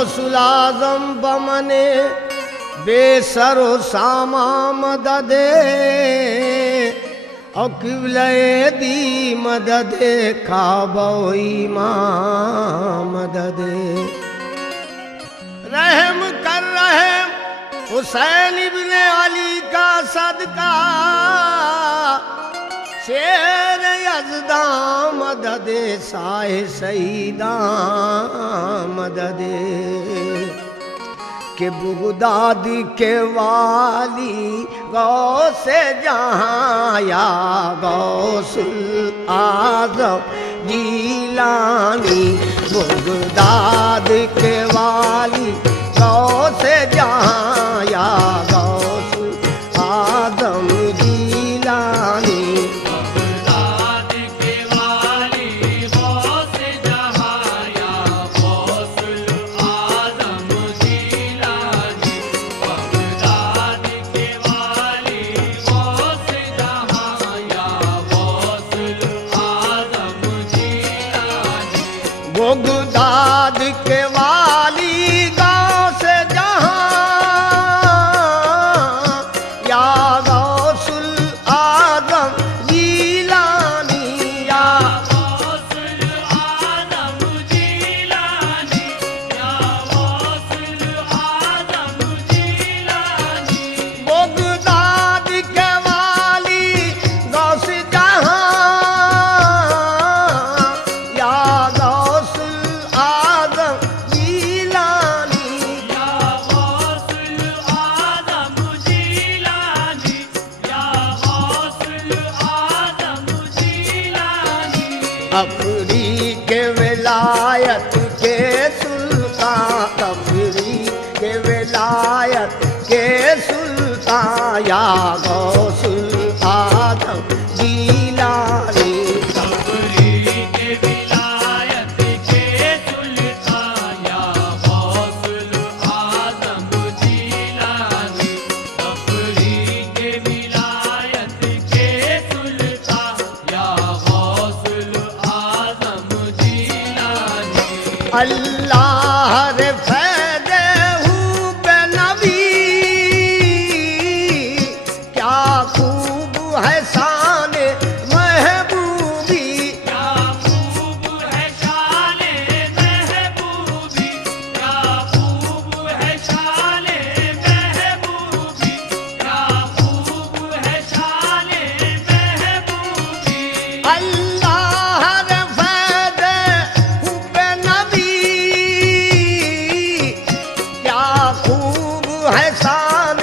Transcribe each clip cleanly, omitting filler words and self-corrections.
गौसुल आजम बमने बेसरो सामा मददे और किबले दी मददे काबो इमाम मददे। रहम कर रहम हुसैन इब्ने अली का सदका शेर यज़दा मददे साहे सईदा मददे के बगदाद के वाली गौसे जहाँ या गौसुल आज़म जीलानी बगदाद के वाली गौसे जहाँ या गौसुल आज़म जीलानी। बगदाद के वाली गाँव से जहाँ या गौसुल आज़म जीलानी या गौसुल आज़म जीलानी या गौसुल आज़म जीलानी। बगदाद के वाली गाँव से जहाँ या अफरी के विलायत के सुल्तान अफरी के विलायत के सुल्तान या गौसुल आज़म जीलानी। अफरी के विलायत के सुल्तान या गौसुल आज़म जीलानी। अफरी के विलायत के सुल्तान या अल्लाह रे फैदे हूँ बेनबी क्या खूब है शान महबूबी क्या खूब है शान महबूबी क्या खूब है शान महबूबी क्या खूब है शान महबूबी। अल्लाह रे फैदे हूँ बेनबी क्या खूब है शान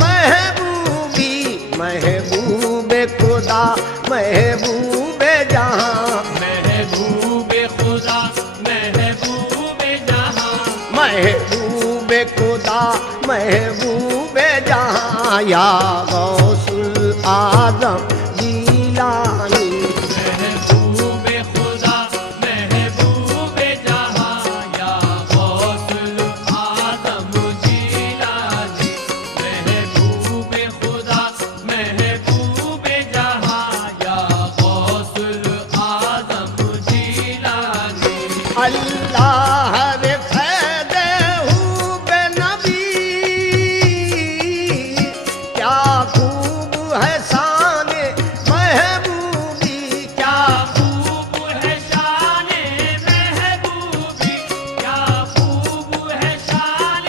महबूबी महबूबे खुदा महबूबे जहाँ महबूबे खुदा महबूबे जहाँ महबूबे खुदा महबूबे जहाँ या गौसुल आज़म जीलानी। महबूबे खुदा महबूबे जहाँ या गौसुल आज़म जीलानी। महबूबे खुदा महबूबे जहाँ या गौसुल आज़म जीलानी। अल्लाह रे फैदे हूँ बेनबी क्या खूब है शान महबूबी क्या खूब है शान महबूबी क्या खूब है शान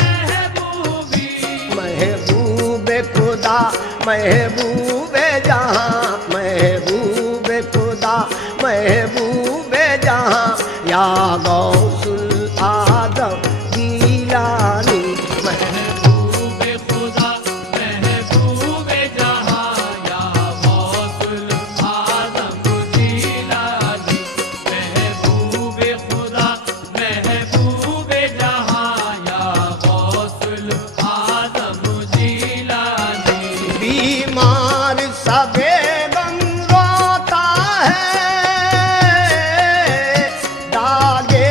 महबूबी। महबूबे खुदा महबूबे जहाँ महबूबे खुदा महबूबे जहाँ या गौसुल आज़म जीलानी। महबूबे खुदा महबूबे जहाँ या गौसुल आज़म जीलानी। महबूबे खुदा महबूबे जहाँ या गौसुल आज़म जीलानी। बीमार सबे गम रोता है दागे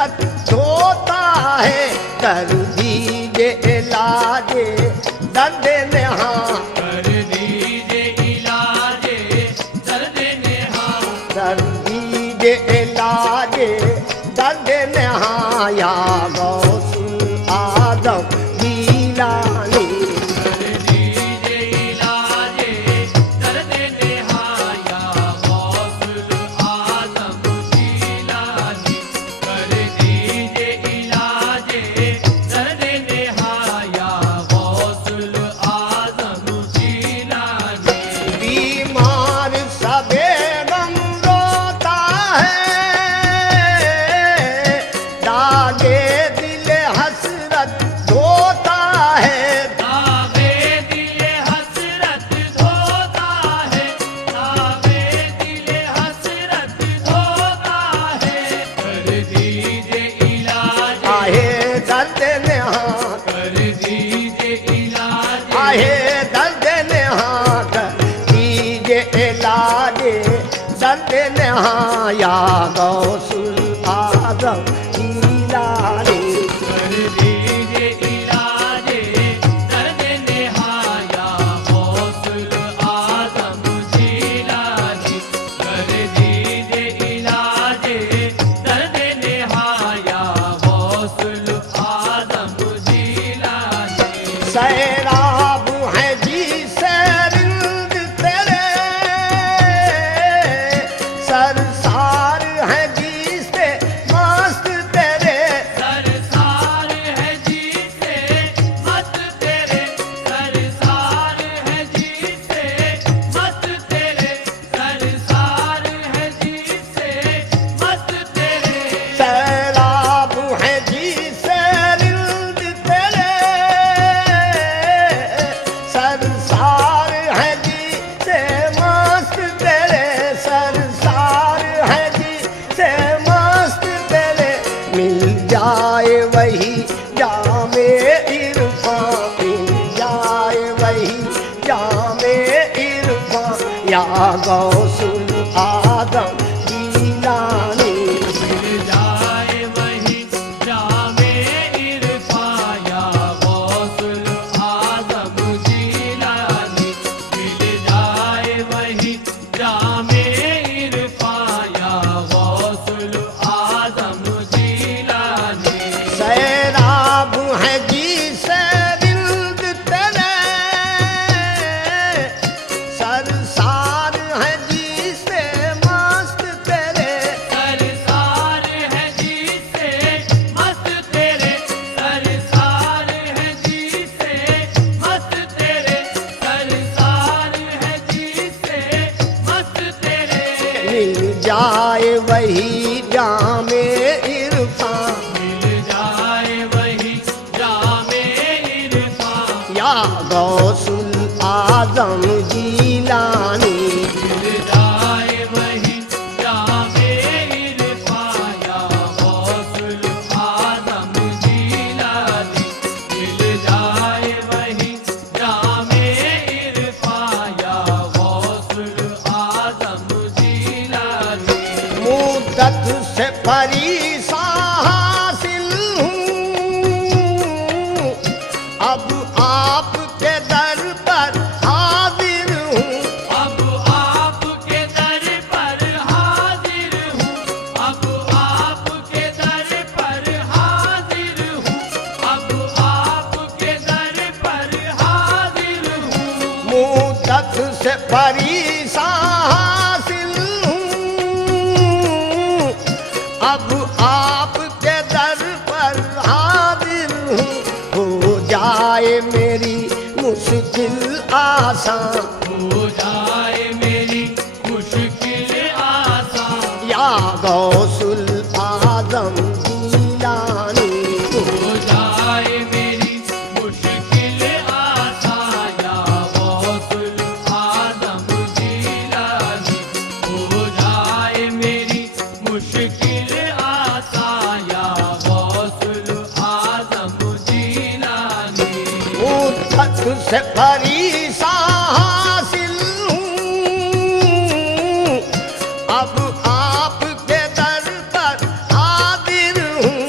हसरत धोता है, कर दीजिए इलाजे दर्द नेहा, कर दीजिए इलाजे दर्द नेहा, कर दीजिए इलाजे दर्द नेहा, या गौसुल आजम जीलानी। कर दीजिए इलाजे दर्द नेहा, या गौसुल आजम जीलानी। कर दीजिए इलाजे दर्द नेहा, या गौसुल आजम जीलानी। बीमार सबे गम रोता है, दागे दिल हसरत धोता है, दागे दिल हसरत धोता है, दागे दिल हसरत धोता है। कर दीजिए इलाज, आहे दर्द नेहा, कर दीजिए इलाज, आहे दर्द नेहा, कर दीजिए इलाजे दर्द नेहा, या गौसुल आजम जीलानी। कर दीजिए इलाजे दर्द नेहा, या गौसुल आजम जीलानी। कर दीजिए इलाजे दर्द नेहा, या गौसुल आजम जीलानी। सैराब है जी से रिंद तेरे, सरसार है जी से मस्त तेरे, सरसार है जी से मस्त तेरे, सरसार है जी से मस्त तेरे, सरसार है जी से मस्त तेरे। सैराब है जी से रिंद तेरे, सरसार है जी से मस्त तेरे, सरसार है जी से मस्त तेरे। मिल जाए वही जामे इरफान, मिल जाए वही जामे इरफान, या गौसुल आदम जीलानी। मिल जाए वही जामे इरफां, या गौसुल आजम जीलानी। मिल जाए वही जामे इरफां, या गौसुल आजम जीलानी। सैराब है जी से रिंद तेरे, सरसार है जी से मस्त तेरे, सरसार है जी से मस्त तेरे, सरसार है जी से मस्त तेरे, सरसार है जी से मस्त तेरे। मिल जाए वही जामे इरफान, मिल जाए वही जामे इरफां, या गौसुल आजम जीलानी। मिल जाए वही जामे इरफां, या गौसुल आजम जीलानी। मिल जाए वही जामे इरफां, या गौसुल आजम जीलानी। मुद्दत से परेशान हासिल हूँ, अब आपके दर पर हाजिर हूँ, अब आपके दर पर हाजिर हूँ, अब आपके दर पर हाजिर हूँ, अब आपके दर पर हाजिर हूँ। मुद्दत से परेशान हासिल हूँ, अब आपके दर पर हाजिर हूँ, हो जाए मेरी मुश्किल आसान, हो जाए मेरी मुश्किल आसान, या गौसुल आजम जीलानी। हो जाए मेरी मुश्किल आसान, या गौसुल आजम जीलानी। हो जाए मेरी मुश्किल आसान, या गौसुल आजम जीलानी। मुद्दत से परेशान हासिल हूँ, अब आपके दर पर हाजिर हूँ,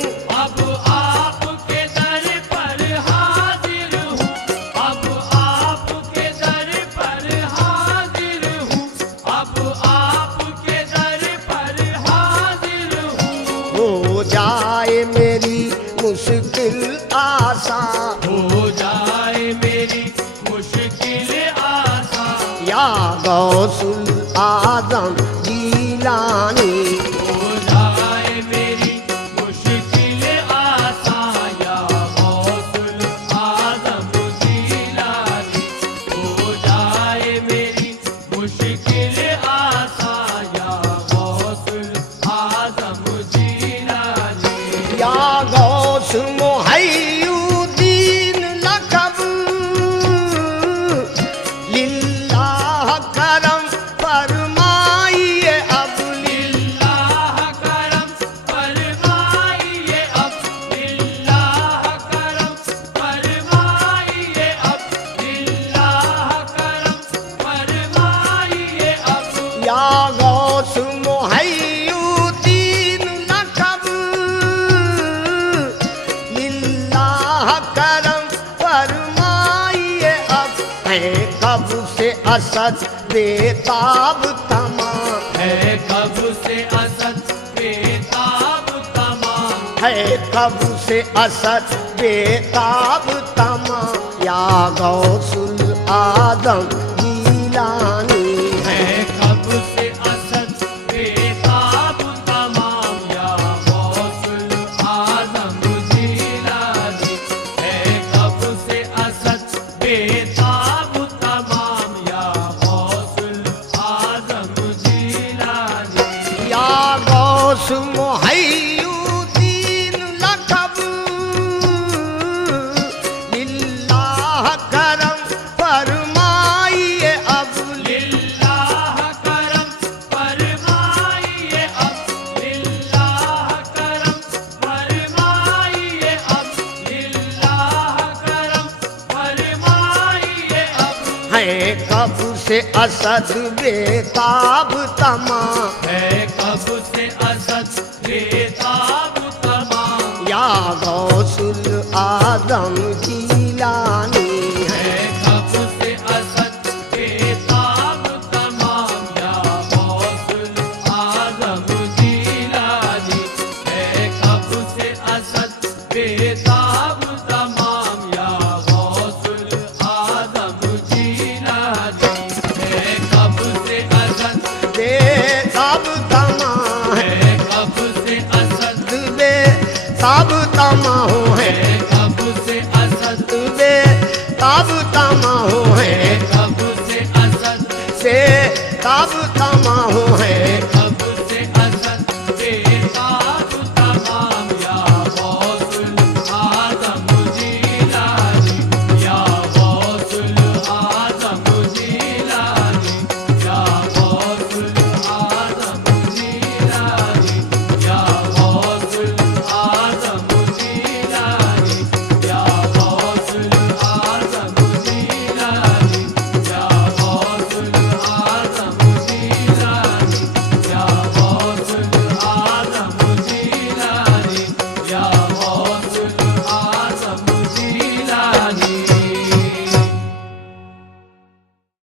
जाए मेरी मुश्किल आसान, हो जाए मेरी मुश्किल आसान, या गौसुल आजम जीलानी। हो जाए मेरी मुश्किल आसान, या गौसुल आजम जीलानी। हो जाए मेरी मुश्किल आसान, या गौसुल आजम जीलानी। या गौस मुहय्युद्दीन लक़ब, लिल्लाह करम फरमाइए अब, लिल्लाह करम फरमाइए अब, लिल्लाह करम फरमाइए अब, लिल्लाह करम फरमाइए अब। या गौस मुहय्युद्दीन लक़ब, लिल्लाह करम फरमाइए अब। है कब से असद बेताब तमाम, है कब से असद बेताब तमाम, है कब से असद बेताब तमाम, या गौसुल आदम जीलानी। है कब से असद बेताब तमाम, या गौसुल आजम जीलानी। है कब से असद बेताब तमाम, या गौसुल आजम जीलानी। या गौस मुहय्युद्दीन लक़ब, लिल्लाह करम फरमाइए अब, लिल्लाह करम फरमाइए अब, लिल्लाह करम फरमाइए अब, लिल्लाह करम फरमाइए अब। है कब से असद बेताब तमाम, है कब से असद बेताब तमाम, या गौसुल आदम जीलानी। है कब से असद बेताब तमाम, या गौसुल आजम जीलानी। है कब से असद बेताब तमाम, या गौसुल आजम जीलानी। है कब से असद, बेताब तमाम, है कब से असद, बेताब तमाम है,